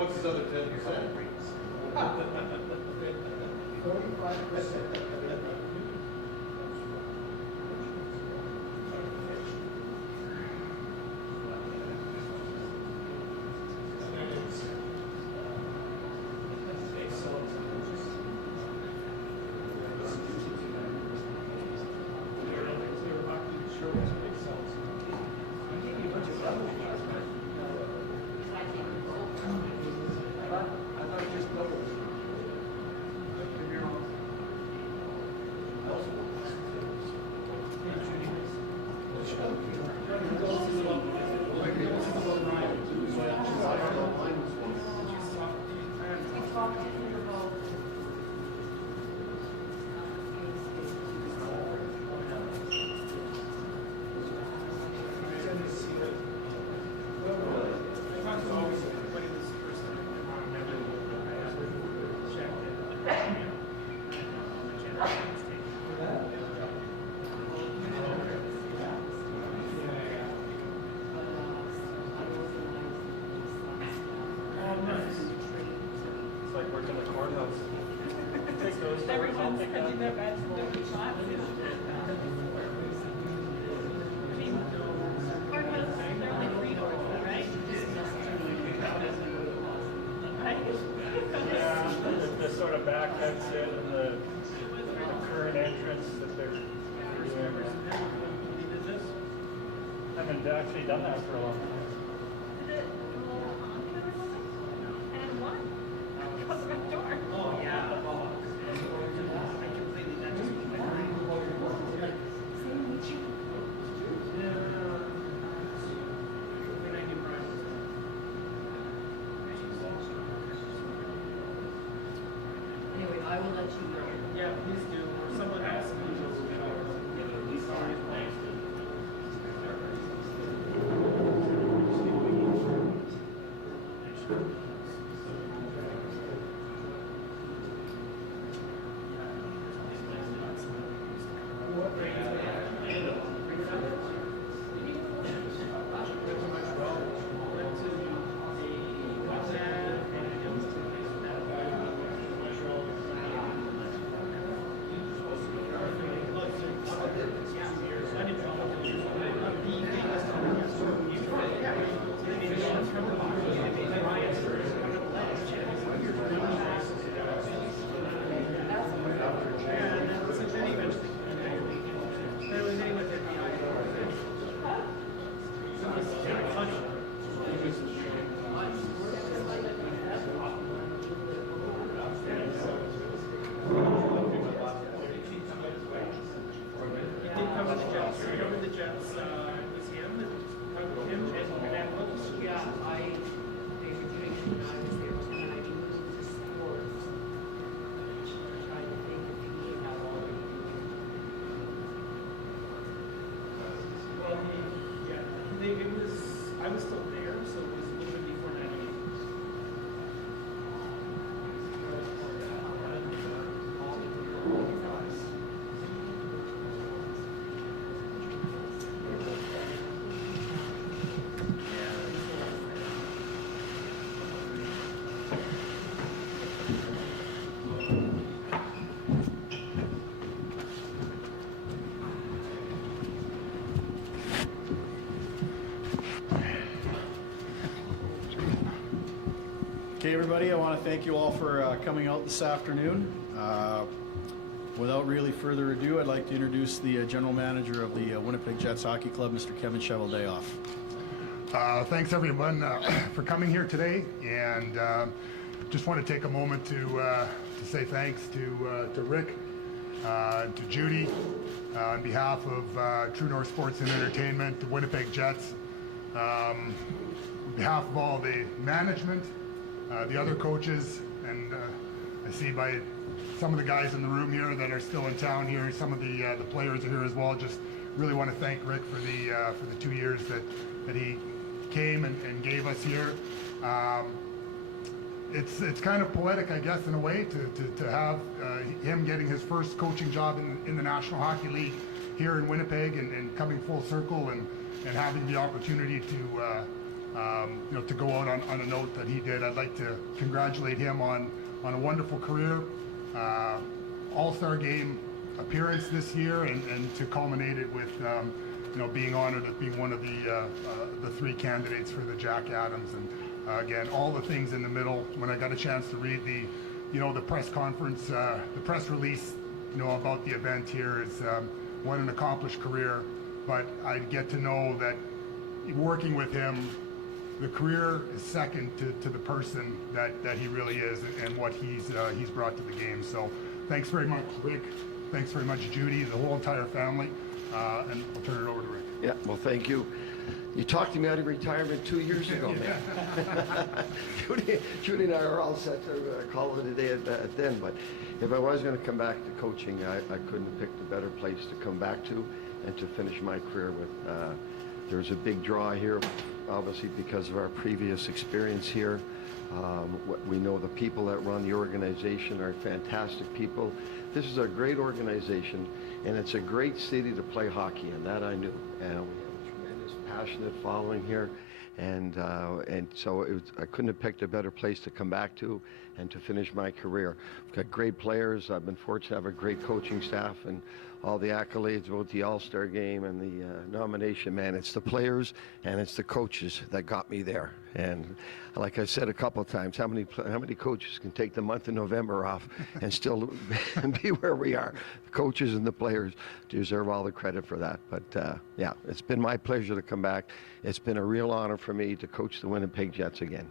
wants his other 10%? 45%. Everyone's printing their bets and different shots. Courthouse, they're only $3, right? Right? Yeah, the sort of back exit and the current entrance that they're doing. I haven't actually done that for a long time. Is it a little haunted or something? And what? Close the door. Oh, yeah. I completely, that just was my brain. When I knew Brian was there. Anyway, I will let you know. Yeah, please do, or someone else. Sorry. I was still there, so it was a little bit before 98. Okay, everybody, I want to thank you all for coming out this afternoon. Without really further ado, I'd like to introduce the General Manager of the Winnipeg Jets Hockey Club, Mr. Kevin Cheveldayoff. Thanks, everyone, for coming here today, and just want to take a moment to say thanks to Rick, to Judy, on behalf of True North Sports and Entertainment, the Winnipeg Jets, on behalf of all the management, the other coaches, and I see by some of the guys in the room here that are still in town here, some of the players are here as well. Just really want to thank Rick for the 2 years that he came and gave us here. It's kind of poetic, I guess, in a way, to have him getting his first coaching job in the National Hockey League here in Winnipeg, and coming full circle, and having the opportunity to go out on a note that he did. I'd like to congratulate him on a wonderful career, All-Star game appearance this year, and to culminate it with being honored as being one of the 3 candidates for the Jack Adams, and again, all the things in the middle. When I got a chance to read the press conference, the press release, about the event here, is what an accomplished career. But I get to know that working with him, the career is second to the person that he really is, and what he's brought to the game. So thanks very much, Rick. Thanks very much, Judy, the whole entire family. And I'll turn it over to Rick. Yeah, well, thank you. You talked me out of retirement 2 years ago, man. Judy and I are all set to call it a day at then, but if I was going to come back to coaching, I couldn't have picked a better place to come back to and to finish my career with. There's a big draw here, obviously, because of our previous experience here. We know the people that run the organization are fantastic people. This is a great organization, and it's a great city to play hockey in. That I knew. And we have a tremendous, passionate following here, and so I couldn't have picked a better place to come back to and to finish my career. We've got great players. I've been fortunate to have a great coaching staff, and all the accolades about the All-Star game and the nomination, man, it's the players and it's the coaches that got me there. And like I said a couple of times, how many coaches can take the month of November off and still be where we are? The coaches and the players deserve all the credit for that. But yeah, it's been my pleasure to come back. It's been a real honor for me to coach the Winnipeg Jets again.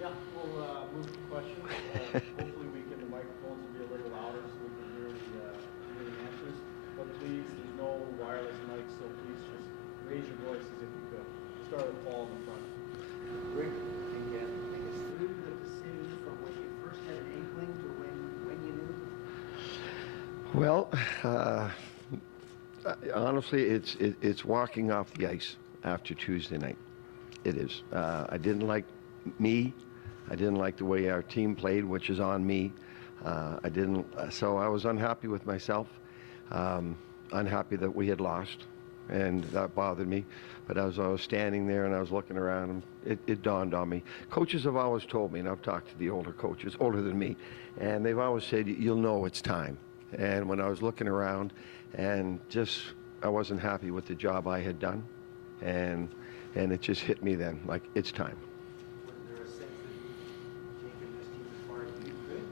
Yeah, we'll move to questions. Hopefully the microphones will be a little louder so we can hear the answers. But please, there's no wireless mics, so please just raise your voices if you could. Start with Paul in the front. Rick, can you take us through the decision from when you first had an inkling to when you knew? Well, honestly, it's walking off the ice after Tuesday night. It is. I didn't like me. I didn't like the way our team played, which is on me. So I was unhappy with myself, unhappy that we had lost, and that bothered me. But as I was standing there and I was looking around, it dawned on me. Coaches have always told me, and I've talked to the older coaches, older than me, and they've always said, you'll know it's time. And when I was looking around, and I wasn't happy with the job I had done, and it just hit me then, like, it's time. Was there a sense that you'd taken this team as far as you could?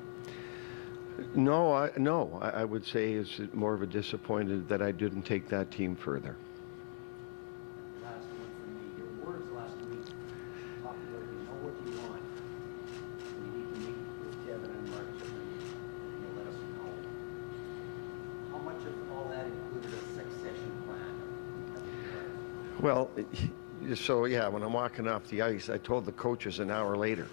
No, I would say it's more of a disappointed that I didn't take that team further. Last one from me. Your words last week talked about you know what you want. We need to meet with Kevin and Mark and you'll let us know. How much of all that included a succession plan? Well, so yeah, when I'm walking off the ice, I told the coaches an hour later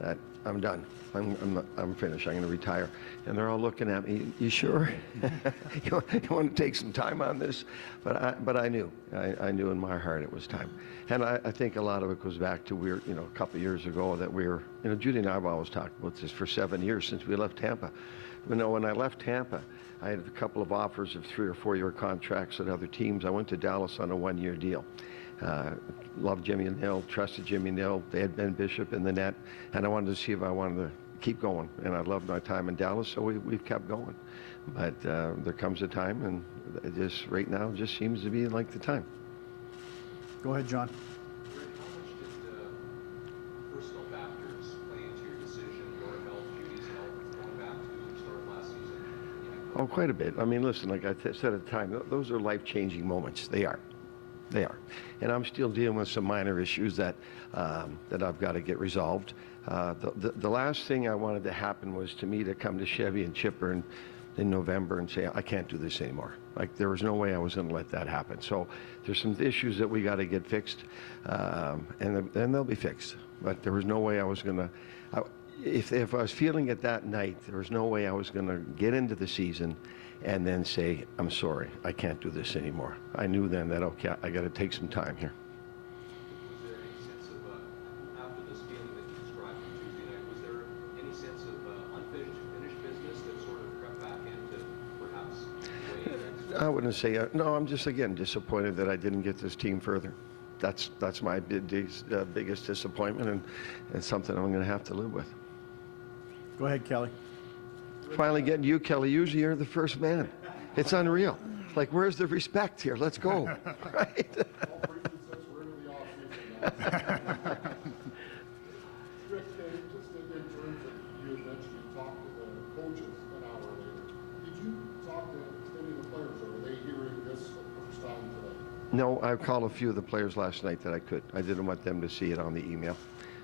that I'm done. I'm finished. I'm going to retire. And they're all looking at me. You sure? you want to take some time on this? But I knew. I knew in my heart it was time. And I think a lot of it goes back to a couple of years ago that we were, Judy and I have always talked about this for 7 years since we left Tampa. When I left Tampa, I had a couple of offers of 3 or 4 year contracts at other teams. I went to Dallas on a 1-year deal. Loved Jimmy Nill, trusted Jimmy Nill. They had Ben Bishop in the net, and I wanted to see if I wanted to keep going. And I loved my time in Dallas, so we've kept going. But there comes a time, and right now just seems to be like the time. Go ahead, John. Rick, how much did personal factors play into your decision, your health, Judy's health, going back to the start of last season? Oh, quite a bit. I mean, listen, like I said at the time, those are life-changing moments. They are. They are. And I'm still dealing with some minor issues that I've got to get resolved. The last thing I wanted to happen was to me to come to Chevy and Chipper in November and say, I can't do this anymore. Like, there was no way I was going to let that happen. So there's some issues that we got to get fixed, and they'll be fixed. But there was no way I was going to, if I was feeling it that night, there was no way I was going to get into the season and then say, I'm sorry, I can't do this anymore. I knew then that, okay, I got to take some time here. Was there any sense of, after this feeling that you described on Tuesday night, was there any sense of unfinished business that sort of crept back into perhaps weighing against I wouldn't say, no, I'm just, again, disappointed that I didn't get this team further. That's my biggest disappointment, and something I'm going to have to live with. Go ahead, Kelly. Finally getting you, Kelly. Usually you're the first man. It's unreal. Like, where's the respect here? Let's go. Right? Rick, just in terms of, you had mentioned you talked to the coaches an hour later. Did you talk to any of the players, or are they hearing this for the first time today? No, I called a few of the players last night that I could. I didn't want them to see it on the email.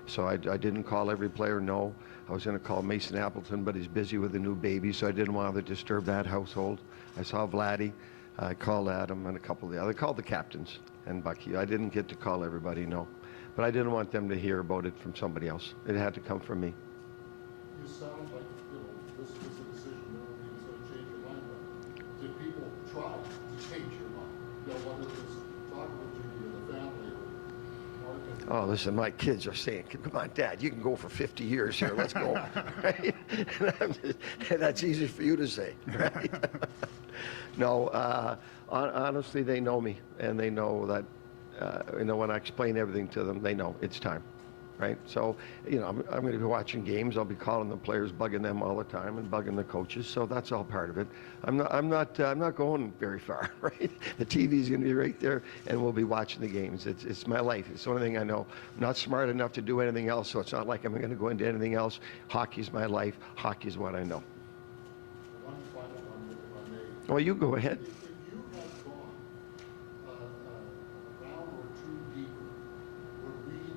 So I didn't call every player, no. I was going to call Mason Appleton, but he's busy with a new baby, so I didn't want to disturb that household. I saw Vladdy. I called Adam and a couple of the others. I called the captains and Bucky. I didn't get to call everybody, no. But I didn't want them to hear about it from somebody else. It had to come from me. You sound like, this was a decision that was going to change your mind, but did people try to change your mind? Whether it's talking with you or the family or Mark? Oh, listen, my kids are saying, come on, Dad, you can go for 50 years here. Let's go. Right? And that's easy for you to say, right? No, honestly, they know me, and they know that, when I explain everything to them, they know it's time, right? So, I'm going to be watching games. I'll be calling the players, bugging them all the time, and bugging the coaches. So that's all part of it. I'm not going very far, right? The TV's going to be right there, and we'll be watching the games. It's my life. It's the only thing I know. I'm not smart enough to do anything else, so it's not like I'm going to go into anything else. Hockey's my life. Hockey's what I know. One final one, if I may. Well, you go ahead. If you had gone a round or two deeper, would we be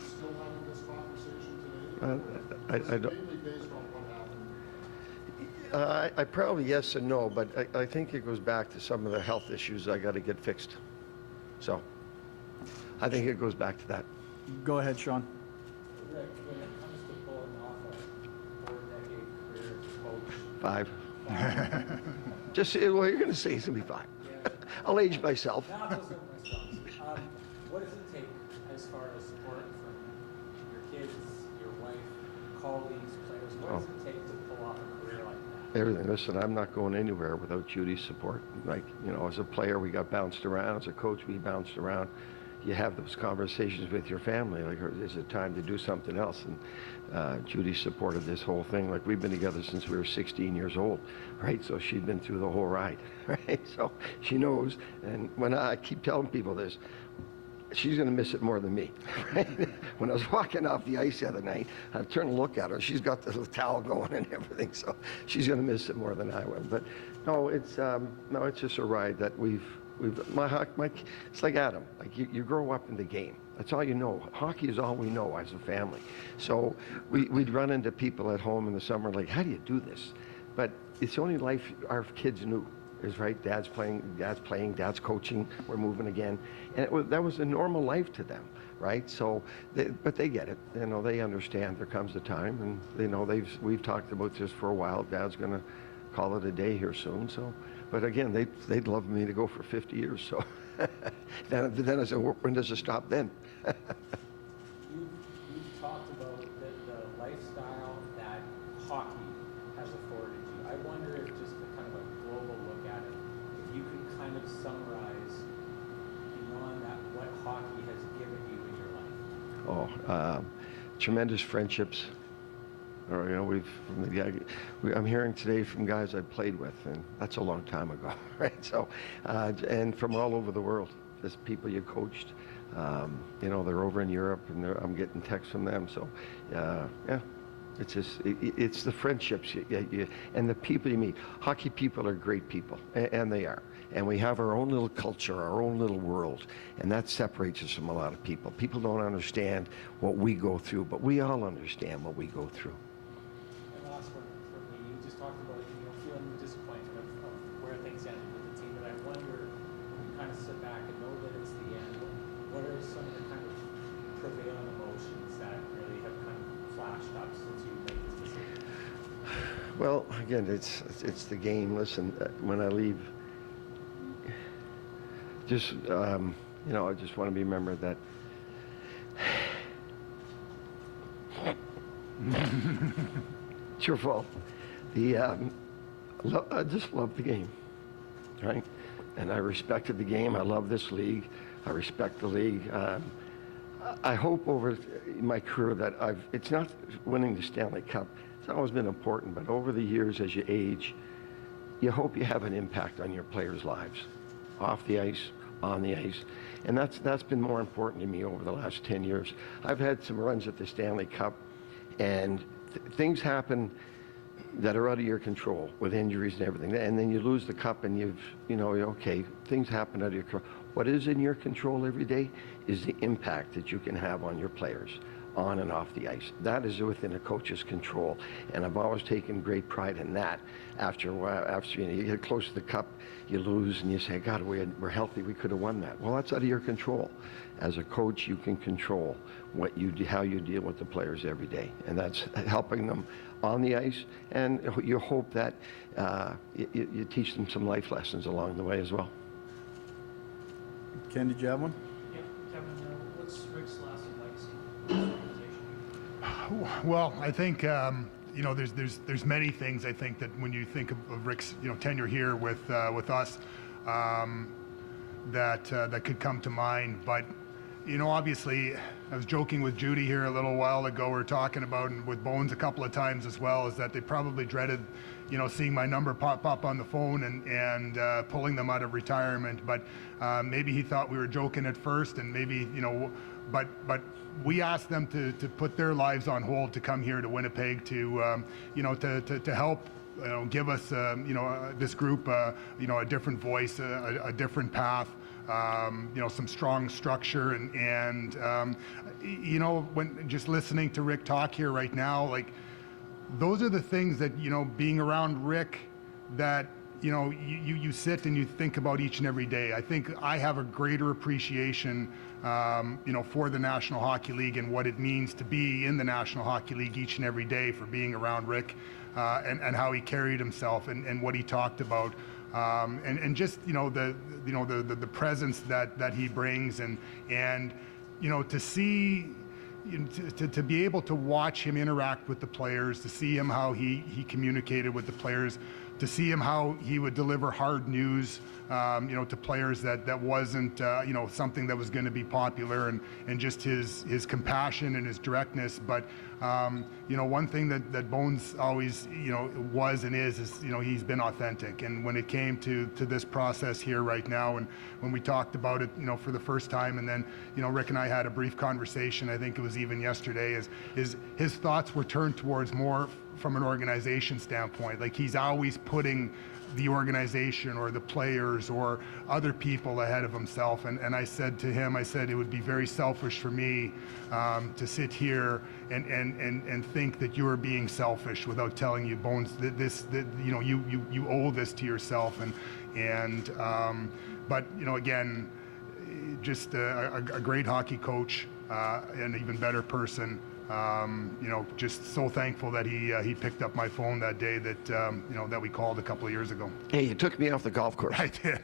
still having this conversation today? I don't. Mainly based on what happened. I probably yes and no, but I think it goes back to some of the health issues I got to get fixed. So I think it goes back to that. Go ahead, Sean. Rick, when it comes to pulling off a 4-decade career as a coach, 5. Just well, you're going to say it's going to be 5. I'll age myself. now I'll just look at myself. What does it take as far as support from your kids, your wife, colleagues, players? What does it take to pull off a career like that? Everything. Listen, I'm not going anywhere without Judy's support. Like, as a player, we got bounced around. As a coach, we bounced around. You have those conversations with your family, like, is it time to do something else? And Judy supported this whole thing. Like, we've been together since we were 16 years old, right? So she'd been through the whole ride, right? So she knows. And when I keep telling people this, she's going to miss it more than me, right? When I was walking off the ice the other night, I turned to look at her. She's got the towel going and everything, so she's going to miss it more than I will. But no, it's just a ride that it's like Adam. Like you grow up in the game. That's all you know. Hockey is all we know as a family. So we'd run into people at home in the summer like, how do you do this? But it's the only life our kids knew. Is right. Dad's playing. Dad's coaching. We're moving again, and that was a normal life to them, right? So, but they get it. They understand. There comes a time, and we've talked about this for a while. Dad's going to call it a day here soon. So, but again, they'd love me to go for 50 years. So, then I said, when does it stop then? You've talked about the lifestyle that hockey has afforded you. I wonder if just kind of a global look at it, if you could kind of summarize beyond that what hockey has given you in your life. Tremendous friendships. I'm hearing today from guys I've played with, and that's a long time ago, right? So, and from all over the world, just people you coached. They're over in Europe, and I'm getting texts from them. So, yeah, it's the friendships and the people you meet. Hockey people are great people, and they are. And we have our own little culture, our own little world, and that separates us from a lot of people. People don't understand what we go through, but we all understand what we go through. And last one for me, you just talked about feeling the disappointment of where things ended with the team, but I wonder when you kind of sit back and know that it's the end, what are some of the kind of prevailing emotions that really have kind of flashed up since you made this decision? Well, again, it's the game. Listen, when I leave, just I just want to be remembered that it's your fault. I just love the game. right? And I respected the game. I love this league. I respect the league. I hope over my career that it's not winning the Stanley Cup. It's always been important, but over the years as you age, you hope you have an impact on your players' lives, off the ice, on the ice. And that's been more important to me over the last 10 years. I've had some runs at the Stanley Cup, and things happen that are out of your control with injuries and everything. And then you lose the cup and okay, things happen out of your control. What is in your control every day is the impact that you can have on your players on and off the ice. That is within a coach's control. And I've always taken great pride in that. After a while, you get close to the cup, you lose and you say, God, we're healthy, we could have won that. Well, that's out of your control. As a coach, you can control what you do, how you deal with the players every day. And that's helping them on the ice, and you hope that you teach them some life lessons along the way as well. Ken, did you have one? Yeah, Kevin, what's Rick's lasting legacy in this organization? Well, I think there's many things. I think that when you think of Rick's tenure here with us, that could come to mind. But obviously, I was joking with Judy here a little while ago. We were talking about, and with Bones a couple of times as well, is that they probably dreaded seeing my number pop up on the phone and pulling them out of retirement. But maybe he thought we were joking at first, and maybe but we asked them to put their lives on hold to come here to Winnipeg to help give us this group a different voice, a different path. Some strong structure and when just listening to Rick talk here right now, like those are the things that being around Rick that you sit and you think about each and every day. I think I have a greater appreciation for the National Hockey League and what it means to be in the National Hockey League each and every day for being around Rick and how he carried himself and what he talked about. And just the presence that he brings and to see to be able to watch him interact with the players, to see him how he communicated with the players, to see him how he would deliver hard news to players that wasn't something that was going to be popular, and just his compassion and his directness. But one thing that Bones always was and is he's been authentic. And when it came to this process here right now, and when we talked about it for the first time, and then Rick and I had a brief conversation, I think it was even yesterday, is his thoughts were turned towards more from an organization standpoint. Like he's always putting the organization or the players or other people ahead of himself. And I said to him, it would be very selfish for me to sit here and think that you are being selfish without telling you, Bones, that you owe this to yourself. But again, just a great hockey coach, and an even better person. Just so thankful that he picked up my phone that day that we called a couple of years ago. Hey, you took me off the golf course. I did.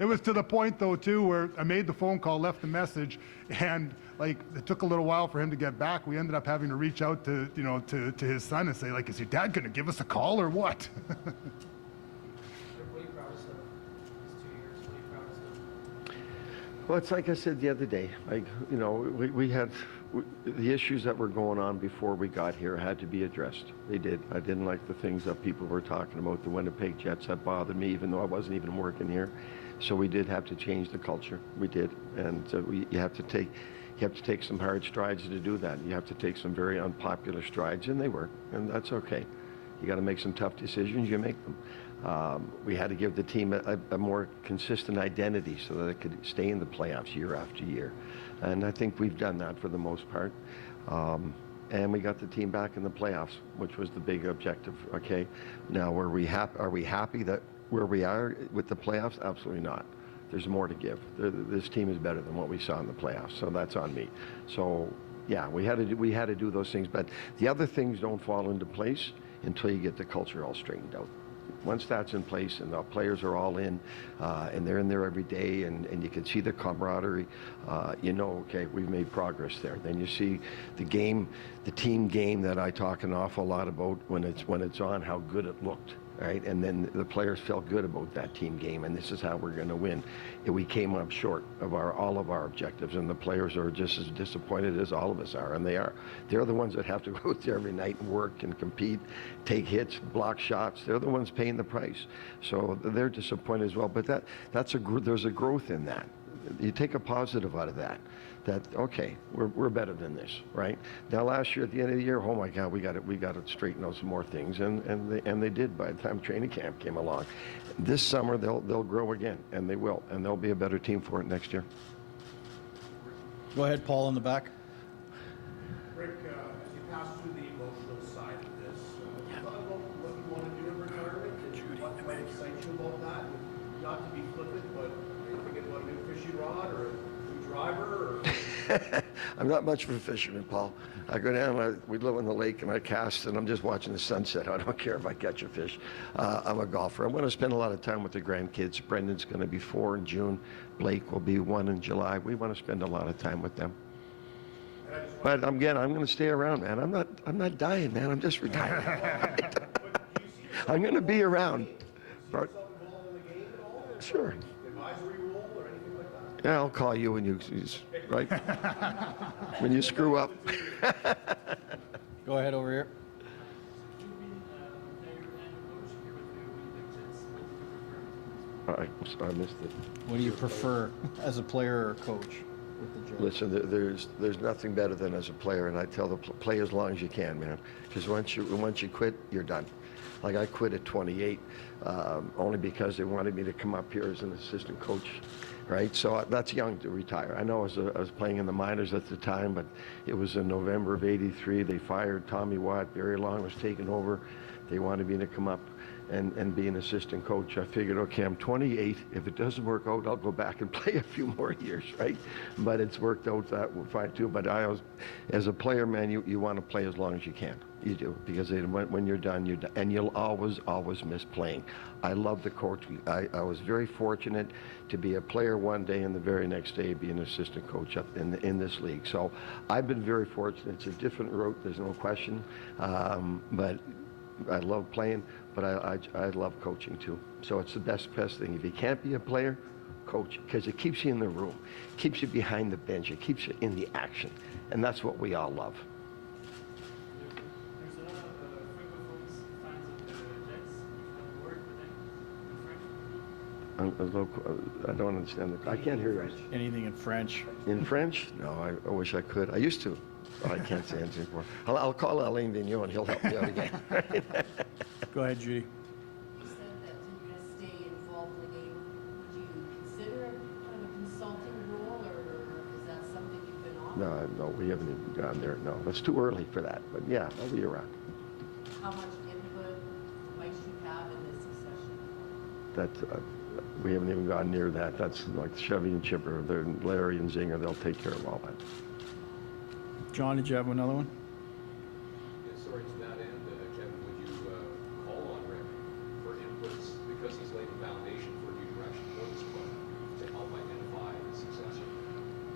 It was to the point though too where I made the phone call, left the message, and like it took a little while for him to get back. We ended up having to reach out to his son and say, like, is your dad going to give us a call or what? What are you proudest of these 2 years? What are you proudest of? Well, it's like I said the other day, like, we had the issues that were going on before we got here had to be addressed. They did. I didn't like the things that people were talking about, the Winnipeg Jets. That bothered me, even though I wasn't even working here. So we did have to change the culture. We did. And you have to take some hard strides to do that. You have to take some very unpopular strides, and they were. And that's okay. You got to make some tough decisions. You make them. We had to give the team a more consistent identity so that it could stay in the playoffs year after year. And I think we've done that for the most part. And we got the team back in the playoffs, which was the big objective. Okay. Now, are we happy that where we are with the playoffs? Absolutely not. There's more to give. This team is better than what we saw in the playoffs, so that's on me. So, yeah, we had to do those things. But the other things don't fall into place until you get the culture all straightened out. Once that's in place and the players are all in, and they're in there every day, and you can see the camaraderie, okay, we've made progress there. Then you see the game, the team game that I talk an awful lot about when it's on, how good it looked. right? And then the players felt good about that team game, and this is how we're going to win. And we came up short of all of our objectives, and the players are just as disappointed as all of us are, and they are. They're the ones that have to go out there every night and work and compete, take hits, block shots. They're the ones paying the price. So they're disappointed as well. But there's a growth in that. You take a positive out of that. That okay, we're better than this, right? Now last year at the end of the year, oh my God, we got to straighten out some more things, and they did by the time training camp came along. This summer they'll grow again, and they will, and they'll be a better team for it next year. Go ahead, Paul, in the back. Rick, as you pass through the emotional side of this, have you thought about what you want to do in retirement and what might excite you about that? Not to be flippant, but are you thinking about a new fishing rod or a new driver? Or I'm not much of a fisherman, Paul. I go down, we live on the lake, and I cast, and I'm just watching the sunset. I don't care if I catch a fish. I'm a golfer. I'm going to spend a lot of time with the grandkids. Brendan's going to be 4 in June. Blake will be 1 in July. We want to spend a lot of time with them. But again, I'm going to stay around, man. I'm not dying, man. I'm just retired. I'm going to be around. But, sure. advisory role or anything like that? Yeah, I'll call you when you, right? When you screw up. Go ahead over here. I missed it. What do you prefer as a player or coach with the Jets? Listen, there's nothing better than as a player, and I tell the play as long as you can, man. Because once you quit, you're done. Like I quit at 28, only because they wanted me to come up here as an assistant coach, right? So that's young to retire. I know I was playing in the minors at the time, but it was in November of '83. They fired Tommy Watt. Barry Long was taking over. They wanted me to come up and be an assistant coach. I figured, okay, I'm 28. If it doesn't work out, I'll go back and play a few more years, right? But it's worked out that fine too. But as a player, man, you want to play as long as you can. You do, because when you're done, and you'll always miss playing. I love the coach. I was very fortunate to be a player one day and the very next day be an assistant coach up in this league. So I've been very fortunate. It's a different route, there's no question. But I love playing, but I love coaching too. So it's the best thing. If you can't be a player, coach, because it keeps you in the room, keeps you behind the bench, it keeps you in the action, and that's what we all love. There's a lot of francophones fans of the Jets. You have a word for them in French? I don't understand. I can't hear you. Anything in French? In French? No, I wish I could. I used to. Oh, I can't say anything more. I'll call Alain Vigneault and he'll help me out again. Go ahead, Judy. You said that you're going to stay involved in the game. Would you consider a kind of a consulting role, or is that something you've been on? No, we haven't even gone there. No, it's too early for that. But yeah, I'll be around. How much input might you have in this succession? We haven't even gone near that. That's like Chevy and Chipper, Larry and Zinger. They'll take care of all that. John, did you have another one? Yeah, sorry, to that end, Kevin, would you call on Rick for inputs, because he's laid the foundation for new direction for this club, to help identify the successor?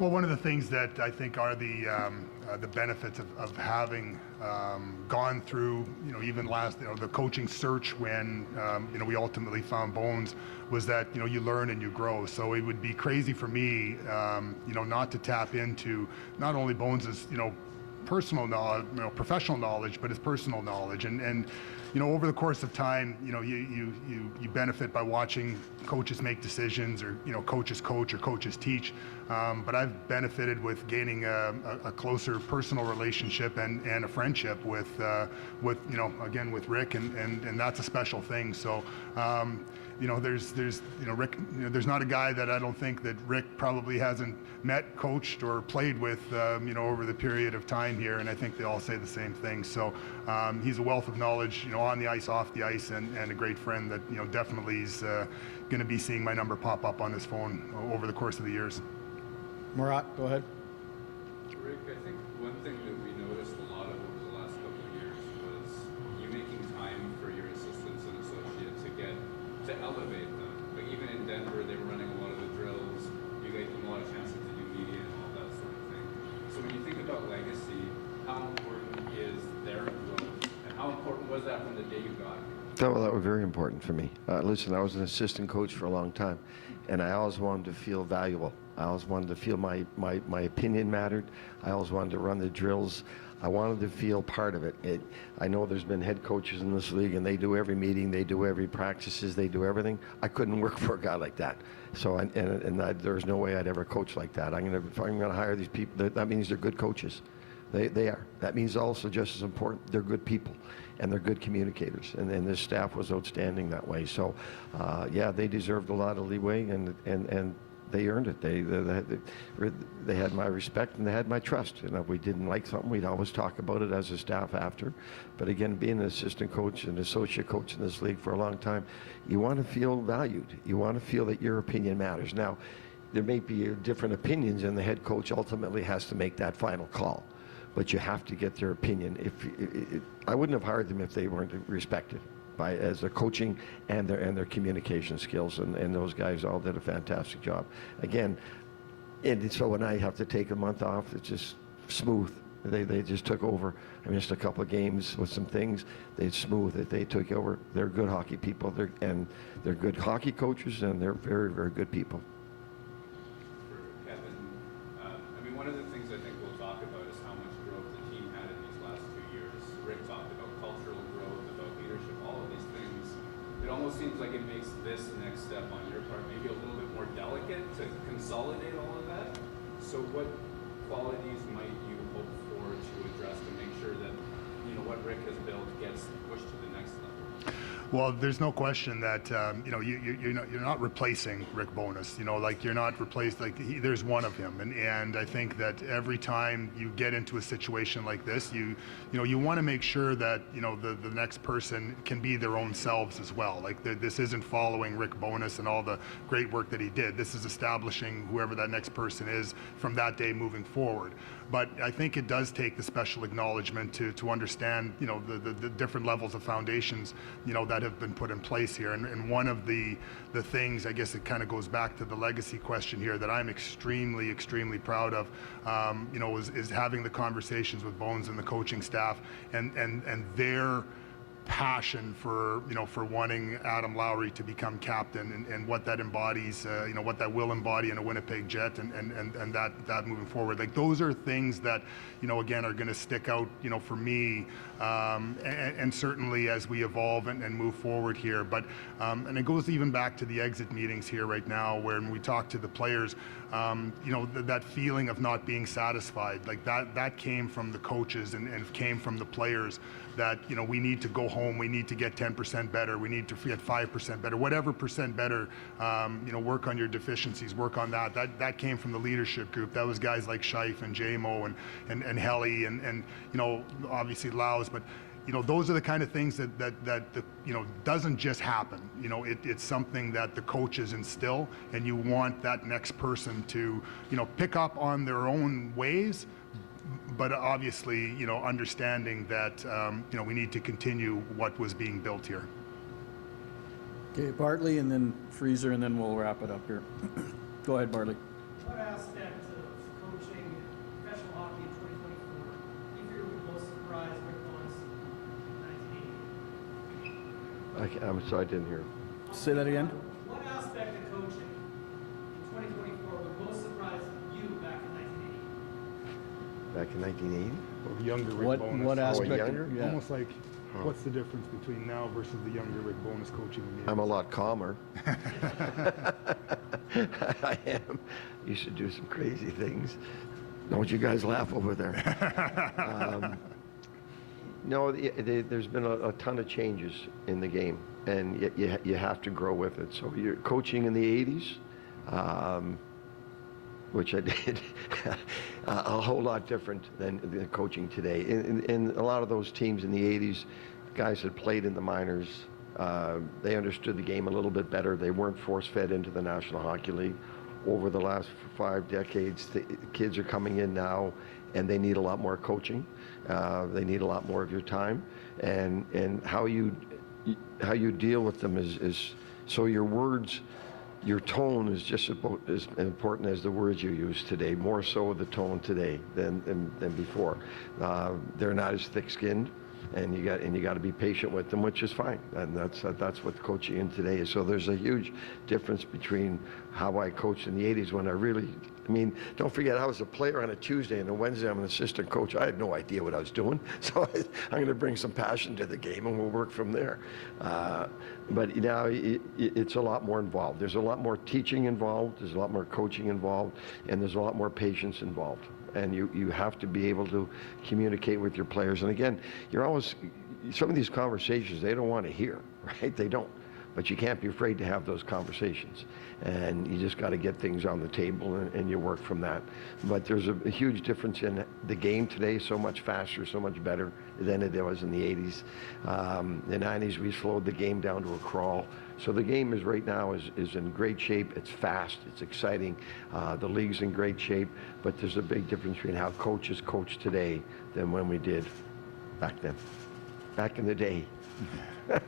Well, one of the things that I think are the benefits of having gone through, even the coaching search when, we ultimately found Bones, was that, you learn and you grow. So it would be crazy for me, not to tap into not only Bones's, personal knowledge, professional knowledge, but his personal knowledge. And over the course of time, you benefit by watching coaches make decisions, or, coaches coach or coaches teach. But I've benefited with gaining a closer personal relationship and a friendship with again, with Rick, and that's a special thing. So, there's Rick, there's not a guy that I don't think that Rick probably hasn't met, coached, or played with, over the period of time here, and I think they all say the same thing. So he's a wealth of knowledge, on the ice, off the ice, and a great friend that, definitely is going to be seeing my number pop up on his phone over the course of the years. Murat, go ahead. Rick, I think one thing that we noticed a lot of over the last couple of years was you making time for your assistants and associates to elevate them. Like even in Denver, they were running a lot of the drills. You gave them a lot of chances to do media and all that sort of thing. So when you think about legacy, how important is their growth? And how important was that from the day you got here? Well, that was very important for me. Listen, I was an assistant coach for a long time, and I always wanted to feel valuable. I always wanted to feel my opinion mattered. I always wanted to run the drills. I wanted to feel part of it. I know there's been head coaches in this league, and they do every meeting, they do every practices, they do everything. I couldn't work for a guy like that. So, there's no way I'd ever coach like that. If I'm gonna hire these people, that means they're good coaches. They are. That means also just as important, they're good people, and they're good communicators. And this staff was outstanding that way. So, yeah, they deserved a lot of leeway, and they earned it. They had my respect and they had my trust. And if we didn't like something, we'd always talk about it as a staff after. But again, being an assistant coach and associate coach in this league for a long time, you want to feel valued. You want to feel that your opinion matters. Now, there may be different opinions, and the head coach ultimately has to make that final call. But you have to get their opinion. I wouldn't have hired them if they weren't respected as their coaching and their communication skills, and those guys all did a fantastic job. Again, and so when I have to take a month off, it's just smooth. They just took over. I missed a couple of games with some things. They smooth it. They took over. They're good hockey people. They're good hockey coaches, and they're very, very good people. For Kevin, I mean, one of the things I think we'll talk about is how much growth the team had in these last 2 years. Rick talked about cultural growth, about leadership, all of these things. It almost seems like it makes this next step on your part maybe a little bit more delicate to consolidate all of that. So what qualities might you hope for to address to make sure that, you know, what Rick has built gets pushed to the next level? Well, there's no question that you're not replacing Rick Bowness. You're not replaced. There's one of him, and I think that every time you get into a situation like this, you want to make sure that the next person can be their own selves as well. This isn't following Rick Bowness and all the great work that he did. This is establishing whoever that next person is from that day moving forward. But I think it does take the special acknowledgement to understand, the different levels of foundations, that have been put in place here. And one of the things, I guess it kind of goes back to the legacy question here, that I'm extremely, extremely proud of, is having the conversations with Bones and the coaching staff and their passion for wanting Adam Lowry to become captain and what that embodies, what that will embody in a Winnipeg Jet and that moving forward. Those are things that, again, are going to stick out, for me, and certainly as we evolve and move forward here. But and it goes even back to the exit meetings here right now, when we talk to the players, that feeling of not being satisfied, that came from the coaches and came from the players, that we need to go home, we need to get 10% better, we need to get 5% better, whatever percent better, work on your deficiencies, work on that came from the leadership group. That was guys like Scheif and JMO and Helly and obviously Laus, but those are the kind of things that doesn't just happen. It's something that the coaches instill, and you want that next person to pick up on their own ways, but obviously, understanding that, we need to continue what was being built here. Okay, Bartley, and then Freezer, and then we'll wrap it up here. Go ahead, Bartley. What aspect of coaching professional hockey in 2024, if you're most surprised Rick Bowness in 1980? I'm sorry, I didn't hear. Say that again. What aspect of coaching in 2024 would most surprise you back in 1980? Back in 1980? Younger Rick What Bowness. aspect? younger? Yeah. Almost like, what's the difference between now versus the younger Rick Bowness coaching in the I'm a lot calmer. I am. Used to do some crazy things. Don't you guys laugh over there. No, there's been a ton of changes in the game, and you have to grow with it. So you're coaching in the 80s, which I did, a whole lot different than coaching today. In a lot of those teams in the 80s, guys had played in the minors. They understood the game a little bit better. They weren't force-fed into the National Hockey League. Over the last 5 decades, the kids are coming in now, and they need a lot more coaching. They need a lot more of your time, and how you deal with them is so your words. Your tone is just about as important as the words you use today, more so the tone today than before. They're not as thick-skinned, and you got to be patient with them, which is fine, and that's what coaching in today is. So there's a huge difference between how I coached in the 80s when I mean, don't forget, I was a player on a Tuesday, and a Wednesday I'm an assistant coach. I had no idea what I was doing, so I'm going to bring some passion to the game, and we'll work from there. But now it's a lot more involved. There's a lot more teaching involved, there's a lot more coaching involved, and there's a lot more patience involved. And you have to be able to communicate with your players. And again, some of these conversations they don't want to hear, right? They don't. But you can't be afraid to have those conversations. And you just got to get things on the table, and you work from that. But there's a huge difference in the game today, so much faster, so much better than it was in the 80s. The 90s, we slowed the game down to a crawl. So the game is right now is in great shape. It's fast, it's exciting. The league's in great shape, but there's a big difference between how coaches coach today than when we did back then, back in the day. Do you ever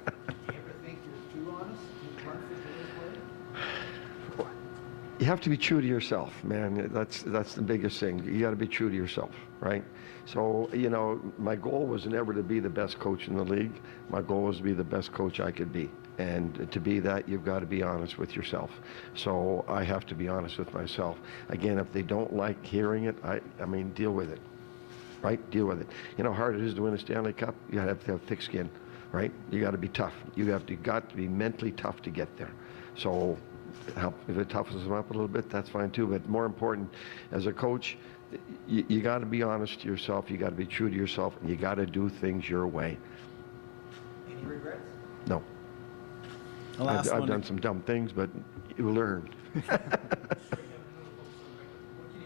think you're too honest, too blunt for this way? You have to be true to yourself, man. That's the biggest thing. You got to be true to yourself, right? So, you know, my goal was never to be the best coach in the league. My goal was to be the best coach I could be. And to be that, you've got to be honest with yourself. So I have to be honest with myself. Again, if they don't like hearing it, I mean, deal with it, right? Deal with it. You know how hard it is to win a Stanley Cup? You have to have thick skin, right? You got to be tough. You got to be mentally tough to get there. So if it toughens them up a little bit, that's fine too. But more important, as a coach, you got to be honest to yourself. You got to be true to yourself, and you got to do things your way. Any regrets? No. I've done some dumb things, but you learn. What can you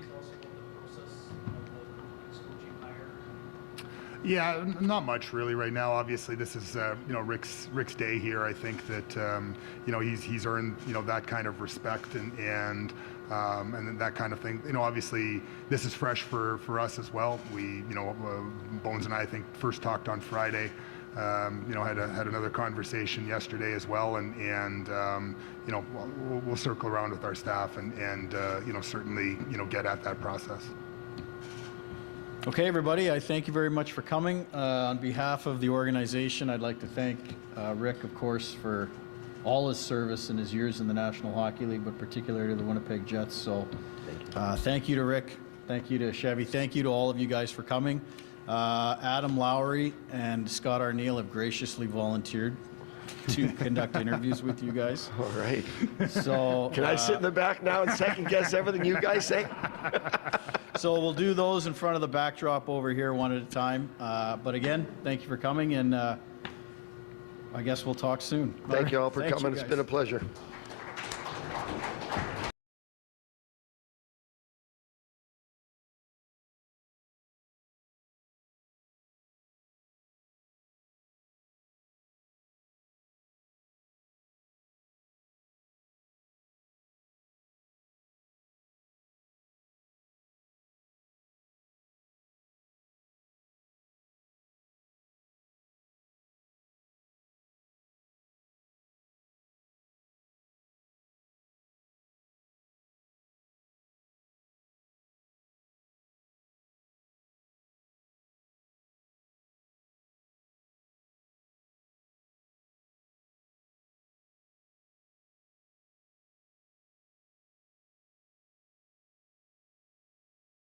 tell us about the process of the coaching hire? Yeah, not much really right now. Obviously, this is you know, Rick's day here. I think that you know, he's earned, you know, that kind of respect and that kind of thing. You know, obviously this is fresh for us as well. We, you know, Bones and I think first talked on Friday. You know, had another conversation yesterday as well, and you know, we'll circle around with our staff and you know, certainly, you know, get at that process. Okay, everybody, I thank you very much for coming. On behalf of the organization, I'd like to thank Rick, of course, for all his service and his years in the National Hockey League, but particularly to the Winnipeg Jets. So thank you to Rick. Thank you to Chevy. Thank you to all of you guys for coming. Adam Lowry and Scott Arneal have graciously volunteered to conduct interviews with you guys. All right. So Can I sit in the back now and second guess everything you guys say? So we'll do those in front of the backdrop over here one at a time. But again, thank you for coming, and I guess we'll talk soon. Thank you all for Thank you, coming. It's guys. been a pleasure.